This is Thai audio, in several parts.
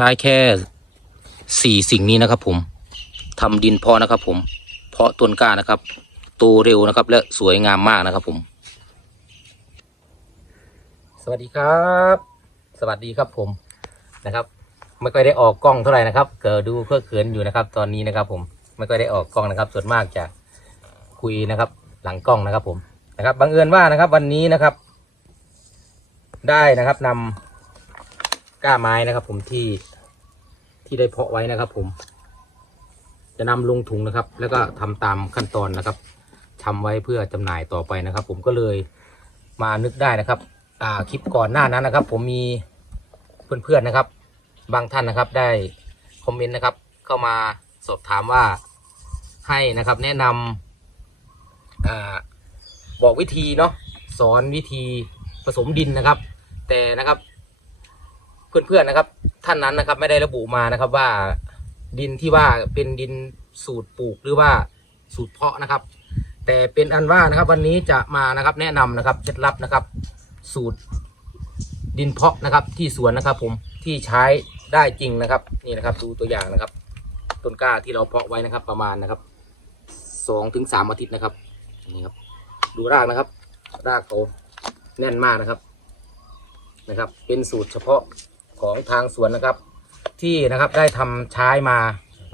ช้แค่สี่สิ่งนี้นะครับ ผมทำดินพาะนะครับ ผม เพาะต้นกล้านะครับโตเร็วนะครับ และสวยงามมากนะครับ ผม สวัสดีครับ สวัสดีครับผมนะครับ ไม่ค่อยได้ออกกล้องเท่าไหร่นะครับ เกิดดูเพื่อเขินอยู่นะครับ ตอนนี้นะครับ ผมไม่ค่อยได้ออกกล้องนะครับ ส่วนมากจะคุยนะครับ หลังกล้องนะครับ ผมนะครับบังเอิญว่านะครับ วันนี้นะครับ ได้นะครับนำก้าไม้นะครับ ผมที่ ที่ได้เพาะไว้นะครับ ผม จะนำลงถุงนะครับ แล้วก็ทำตามขั้นตอนนะครับทำไว้เพื่อจำหน่ายต่อไปนะครับ ผมก็เลยมานึกได้นะครับ อ่าคลิปก่อนหน้านั้นนะครับ ผมมีเพื่อนๆนะครับ บางท่านนะครับได้คอมเมนต์นะครับ เข้ามาสอบถามว่าให้นะครับ แนะนำอ่าบอกวิธีเนาะสอนวิธีผสมดินนะครับ แต่นะครับ เพื่อนๆนะครับ ท่านนั้นนะครับ ไม่ได้ระบุมานะครับว่าดินที่ว่าเป็นดินสูตรปลูกหรือว่าสูตรเพาะนะครับ แต่เป็นอันว่านะครับ วันนี้จะมานะครับแนะนำนะครับเคล็ดลับนะครับ สูตรดินเพาะนะครับ ที่สวนนะครับ ผมที่ใช้ได้จริงนะครับ นี่นะครับ ดูตัวอย่างนะครับ ต้นกล้าที่เราเพาะไว้นะครับ ประมาณนะครับสองถึงสามอาทิตย์นะครับนี่ครับ ดูรากนะครับ รากเขาแน่นมากนะครับนะครับ เป็นสูตรเฉพาะ ของทางสวนนะครับ ที่นะครับได้ทำใช้มา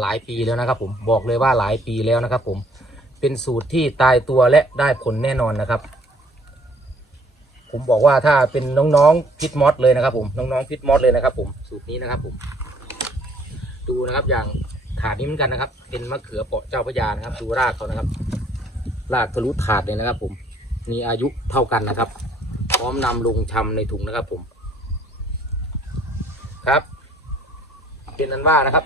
หลายปีแล้วนะครับ ผมบอกเลยว่าหลายปีแล้วนะครับ ผมเป็นสูตรที่ตายตัวและได้ผลแน่นอนนะครับ ผมบอกว่าถ้าเป็นน้องๆพิทมอสเลยนะครับ ผมน้องๆพิทมอสเลยนะครับ ผมสูตรนี้นะครับ ผม ดูนะครับอย่างถาดนี้เหมือนกันนะครับ เป็นมะเขือเปราะเจ้าพระยานะครับ ดูรากเขานะครับรากทะลุถาดเลยนะครับ ผมมีอายุเท่ากันนะครับ พร้อมนำลงชำในถุงนะครับ ผม ครับ เป็นนั้นว่านะครับ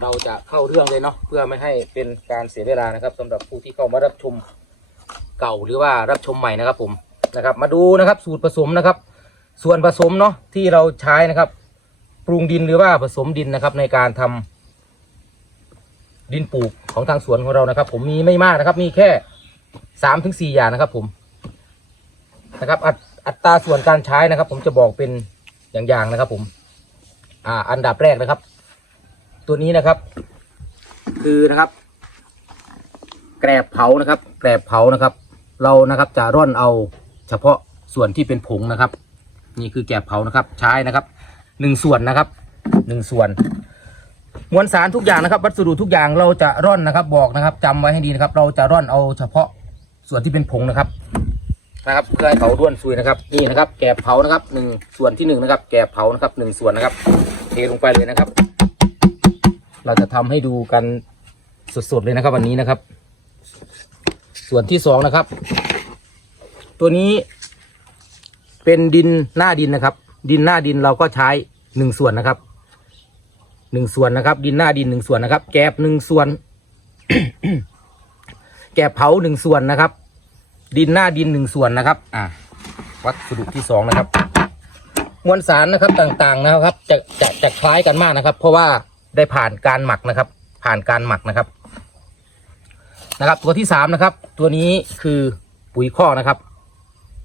เราจะเข้าเรื่องเลยเนาะเพื่อไม่ให้เป็นการเสียเวลานะครับสำหรับผู้ที่เข้ามารับชมเก่าหรือว่ารับชมใหม่นะครับ ผมนะครับ มาดูนะครับ สูตรผสมนะครับ ส่วนผสมเนาะที่เราใช้นะครับ ปรุงดินหรือว่าผสมดินนะครับ ในการทำดินปลูกของทางสวนของเรานะครับ ผมมีไม่มากนะครับ มีแค่สามถึงสี่อย่างนะครับ ผมนะครับออัตราส่วนการใช้นะครับ ผมจะบอกเป็นอย่างๆนะครับ ผม อ่า อันดับแรกนะครับ ตัวนี้นะครับ คือนะครับ แกรบเผานะครับ แกรบเผานะครับ เรานะครับจะร่อนเอาเฉพาะส่วนที่เป็นผงนะครับ นี่คือแกรบเผานะครับ ใช้นะครับหนึ่งส่วนนะครับหนึ่งส่วนมวลสารทุกอย่างนะครับ วัสดุทุกอย่างเราจะร่อนนะครับ บอกนะครับจำไว้ให้ดีนะครับ เราจะร่อนเอาเฉพาะส่วนที่เป็นผงนะครับนะครับ เพื่อให้เขาด้วนซุยนะครับ นี่นะครับ แกบเผานะครับหนึ่งส่วนที่หนึ่งนะครับ แกบเผานะครับหนึ่งส่วนนะครับ เทลงไปเลยนะครับ เราจะทำให้ดูกันสดๆเลยนะครับ วันนี้นะครับ ส่วนที่สองนะครับ ตัวนี้เป็นดินหน้าดินนะครับ ดินหน้าดินเราก็ใช้หนึ่งส่วนนะครับหนึ่งส่วนนะครับ ดินหน้าดินหนึ่งส่วนนะครับ แกบหนึ่งส่วน แกบเผาหนึ่งส่วนนะครับ ดินหน้าดินหนึ่งส่วนนะครับ อ่าวัสดุที่สองนะครับ มวลสารนะครับต่างๆนะครับ จะจะจะคล้ายกันมากนะครับ เพราะว่าได้ผ่านการหมักนะครับ ผ่านการหมักนะครับ นะครับ ตัวที่สามนะครับ ตัวนี้คือปุ๋ยคอกนะครับ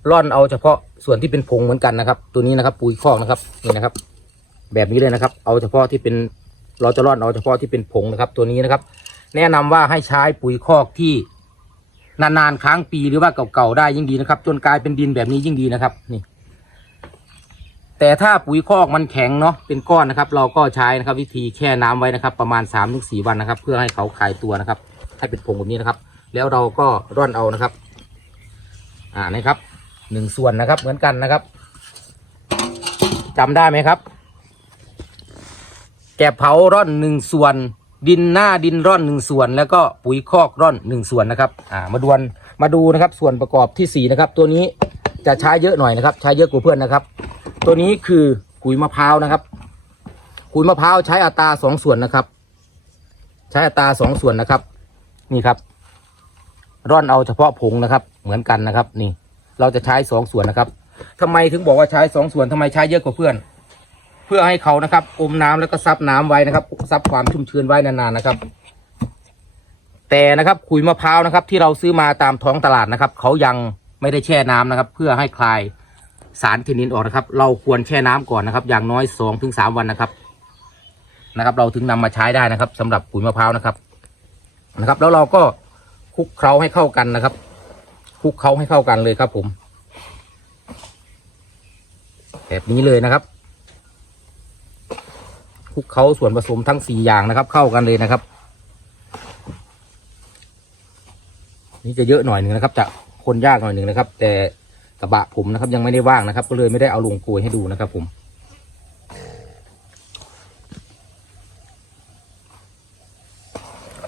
ร่อนเอาเฉพาะส่วนที่เป็นผงเหมือนกันนะครับ ตัวนี้นะครับ ปุ๋ยคอกนะครับนี่นะครับ แบบนี้เลยนะครับ เอาเฉพาะที่เป็นเราจะร่อนเอาเฉพาะที่เป็นผงนะครับ ตัวนี้นะครับ แนะนำว่าให้ใช้ปุ๋ยคอกที่นานๆครั้งปีหรือว่าเก่าๆได้ยิ่งดีนะครับ จนกลายเป็นดินแบบนี้ยิ่งดีนะครับนี่ แต่ถ้าปุ๋ยคอกมันแข็งเนาะเป็นก้อนนะครับ เราก็ใช้นะครับ วิธีแช่น้ำไว้นะครับ ประมาณ3าถึงสวันนะครับ เพื่อให้เขาคลายตัวนะครับ ให้เป็นผงแบบนี้นะครับ แล้วเราก็ร่อนเอานะครับ อ่านะครับหนึ่งส่วนนะครับเหมือนกันนะครับจำได้ไหมครับ แกะเผาร่อนหนึ่งส่วน ดินหน้าดินร่อนหนึ่งส่วน แล้วก็ปุ๋ยคอกร่อนหนึ่งส่วนนะครับ อ่า มาดวนมาดูนะครับ ส่วนประกอบที่สี่นะครับ ตัวนี้จะใช้เยอะหน่อยนะครับ ใช้เยอะกว่าเพื่อนนะครับ ตัวนี้คือขุยมะพร้าวนะครับขุยมะพร้าวใช้อัตราสองส่วนนะครับ ใช้อัตราสองส่วนนะครับ นี่ครับ ร่อนเอาเฉพาะผงนะครับ เหมือนกันนะครับ นี่ เราจะใช้สองส่วนนะครับทำไมถึงบอกว่าใช้สองส่วนทำไมใช้เยอะกว่าเพื่อน เพื่อให้เขานะครับอมน้ำแล้วก็ซับน้ำไว้นะครับซับความชุ่มชื้นไว้นานๆนะครับแต่นะครับขุยมะพร้าวนะครับ ที่เราซื้อมาตามท้องตลาดนะครับ เขายังไม่ได้แช่น้ำนะครับ เพื่อให้คลาย สารเทนนินออกนะครับ เราควรแช่น้ำก่อนนะครับ อย่างน้อยสองถึงสามวันนะครับ นะครับ เราถึงนำมาใช้ได้นะครับสำหรับปุ๋ยมะพร้าวนะครับ นะครับ แล้วเราก็คลุกเคล้าให้เข้ากันนะครับคลุกเคล้าให้เข้ากันเลยครับ ผม แบบนี้เลยนะครับคลุกเคล้าส่วนผสมทั้งสี่อย่างนะครับ เข้ากันเลยนะครับ นี่จะเยอะหน่อยหนึ่งนะครับ จะคนยากหน่อยหนึ่งนะครับ แต่ กระบะผมนะครับ ยังไม่ได้ว่างนะครับ ก็เลยไม่ได้เอาลงโกยให้ดูนะครับ ผม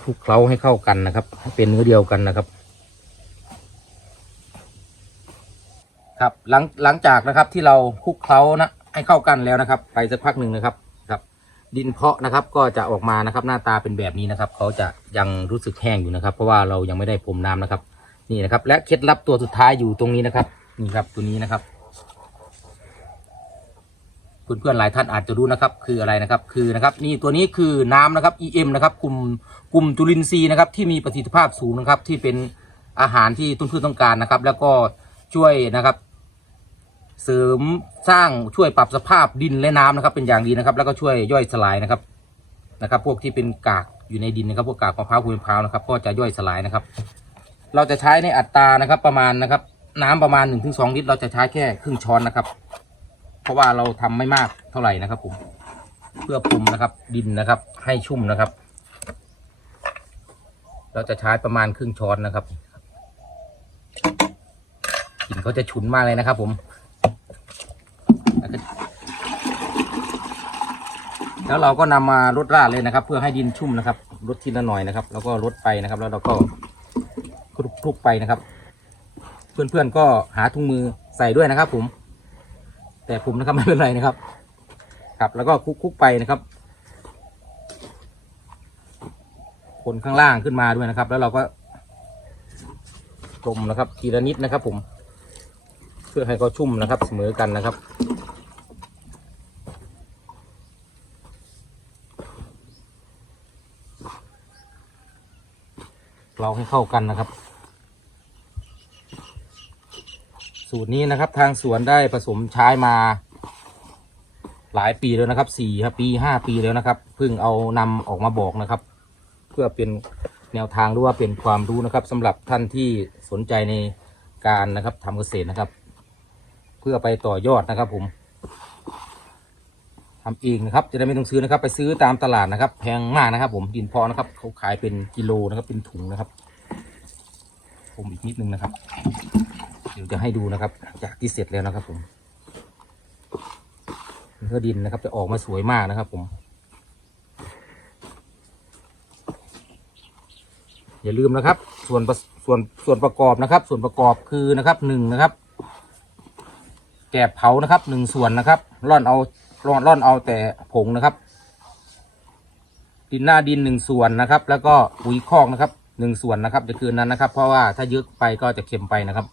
คลุกเคล้าให้เข้ากันนะครับให้เป็นเนื้อเดียวกันนะครับ ครับหลังหลังจากนะครับที่เราคลุกเคล้านะให้เข้ากันแล้วนะครับ ไปสักพักหนึ่งนะครับครับ ดินเพาะนะครับ ก็จะออกมานะครับ หน้าตาเป็นแบบนี้นะครับเขาจะยังรู้สึกแห้งอยู่นะครับ เพราะว่าเรายังไม่ได้พรมน้ำนะครับ นี่นะครับ และเคล็ดลับตัวสุดท้ายอยู่ตรงนี้นะครับ นี่ครับตัวนี้นะครับเพื่อนๆหลายท่านอาจจะรู้นะครับ คืออะไรนะครับ คือนะครับ นี่ตัวนี้คือน้ำนะครับ EM นะครับ กลุ่มกลุ่มจุลินทรีย์นะครับ ที่มีประสิทธิภาพสูงนะครับ ที่เป็นอาหารที่ต้นพืชต้องการนะครับ แล้วก็ช่วยนะครับ เสริมสร้างช่วยปรับสภาพดินและน้ำนะครับ เป็นอย่างดีนะครับ แล้วก็ช่วยย่อยสลายนะครับนะครับ พวกที่เป็นกากอยู่ในดินนะครับ พวกกากมะพร้าวขุยมะพร้าวนะครับ ก็จะย่อยสลายนะครับ เราจะใช้ในอัตรานะครับ ประมาณนะครับ น้ำประมาณ1นถึงสลิตร เราจะใช้แค่ครึ่งช้อนนะครับ เพราะว่าเราทำไม่มากเท่าไหร่นะครับผมเพื่อปรุงนะครับ ดินนะครับ ให้ชุ่มนะครับ เราจะใช้ประมาณครึ่งช้อนนะครับกลิ่นเขาจะฉุนมากเลยนะครับ ผมแล้วเราก็นำมารดราดเลยนะครับ เพื่อให้ดินชุ่มนะครับรดทีละหน่อยนะครับ แล้วก็รดไปนะครับ แล้วเราก็คลุกๆไปนะครับ เพื่อนๆก็หาถุงมือใส่ด้วยนะครับ ผม แต่ผมนะครับไม่เป็นไรนะครับ ครับแล้วก็คุกๆไปนะครับ คนข้างล่างขึ้นมาด้วยนะครับ แล้วเราก็กลมนะครับทีละนิดนะครับ ผม เพื่อให้เขาชุ่มนะครับ เสมอกันนะครับเราให้เข้ากันนะครับ สูตรนี้นะครับทางสวนได้ผสมใช้มา หลายปีแล้วนะครับสี่ปีห้าปีแล้วนะครับเพิ่งเอานำออกมาบอกนะครับ เพื่อเป็นแนวทางหรือว่าเป็นความรู้นะครับสำหรับท่านที่สนใจในการนะครับทำเกษตรนะครับ เพื่อไปต่อยอดนะครับ ผมทำเองนะครับ จะได้ไม่ต้องซื้อนะครับ ไปซื้อตามตลาดนะครับ แพงมากนะครับ ผมดินพอนะครับเขาขายเป็นกิโลนะครับ เป็นถุงนะครับ ผมอีกนิดนึงนะครับ เดี๋ยวจะให้ดูนะครับ จากที่เสร็จแล้วนะครับ ผมเนื้อดินนะครับ จะออกมาสวยมากนะครับ ผม อย่าลืมนะครับ ส่วนส่วนส่วนประกอบนะครับ ส่วนประกอบคือนะครับหนึ่งนะครับ แกบเผานะครับหนึ่งส่วนนะครับร่อนเอาร่อนร่อนเอาแต่ผงนะครับ ดินหน้าดินหนึ่งส่วนนะครับ แล้วก็ปุ๋ยคอกนะครับหนึ่งส่วนนะครับจะคืนนั้นนะครับ เพราะว่าถ้าเยอะไปก็จะเค็มไปนะครับ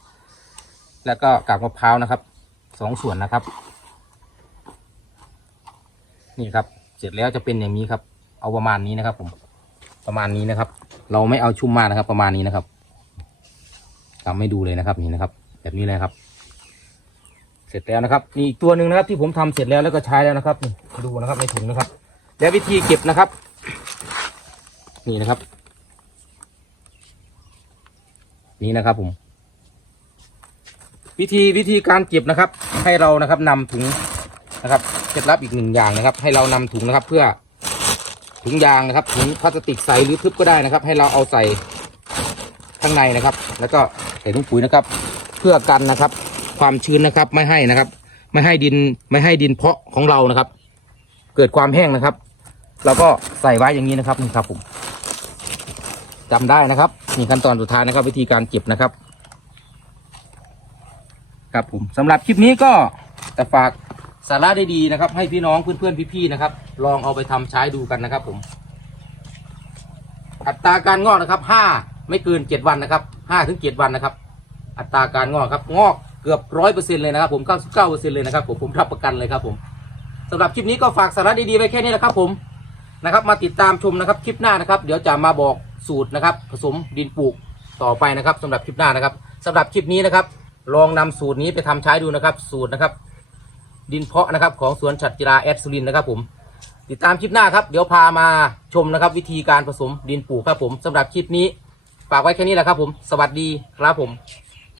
แล้วก็กากมะพร้าวนะครับสองส่วนนะครับ นี่ครับ เสร็จแล้วจะเป็นอย่างนี้ครับ เอาประมาณนี้นะครับ ผม ประมาณนี้นะครับ เราไม่เอาชุ่มมากนะครับ ประมาณนี้นะครับทำให้ดูเลยนะครับนี่นะครับ แบบนี้เลยครับ เสร็จแล้วนะครับนี่อีกตัวหนึ่งนะครับ ที่ผมทำเสร็จแล้วแล้วก็ใช้แล้วนะครับดูนะครับในถุงนะครับ แล้ววิธีเก็บนะครับ นี่นะครับ นี่นะครับผม วิธีวิธีการเก็บนะครับ ให้เรานะครับนำถุงนะครับเคล็ดลับอีกหนึ่งอย่างนะครับ ให้เรานำถุงนะครับ เพื่อถุงยางนะครับถุงพลาสติกใสหรือทึบก็ได้นะครับ ให้เราเอาใส่ข้างในนะครับ แล้วก็ใส่ถุงปุ๋ยนะครับ เพื่อกันนะครับ ความชื้นนะครับ ไม่ให้นะครับ ไม่ให้ดินไม่ให้ดินเพาะของเรานะครับ เกิดความแห้งนะครับเราก็ใส่ไว้อย่างนี้นะครับนี่ครับผมจำได้นะครับนี่ขั้นตอนสุดท้ายนะครับ วิธีการเก็บนะครับ ครับผมสำหรับคลิปนี้ก็จะฝากสาระได้ดีนะครับ ให้พี่น้องเพื่อนๆพี่ๆนะครับ ลองเอาไปทำใช้ดูกันนะครับ ผม อัตราการงอกนะครับห้าไม่เกินเจ็ดวันนะครับห้าถึงเจ็ดวันนะครับ อัตราการงอกครับ งอกเกือบร้อยเปอร์เซ็นเลยนะครับ ผมเก้าสิบเก้าเปอร์เซ็นเลยนะครับ ผมผมรับประกันเลยครับ ผมสำหรับคลิปนี้ก็ฝากสาระดีๆไว้แค่นี้แหละครับ ผมนะครับ มาติดตามชมนะครับ คลิปหน้านะครับ เดี๋ยวจะมาบอกสูตรนะครับ ผสมดินปลูกต่อไปนะครับสำหรับคลิปหน้านะครับสำหรับคลิปนี้นะครับ ลองนำสูตรนี้ไปทำใช้ดูนะครับ สูตรนะครับ ดินเพาะนะครับ ของสวนฉัตรจิราแอดสุรินนะครับผม ติดตามคลิปหน้าครับ เดี๋ยวพามาชมนะครับ วิธีการผสมดินปลูกครับผมสำหรับคลิปนี้ฝากไว้แค่นี้แหละครับผม สวัสดีครับผม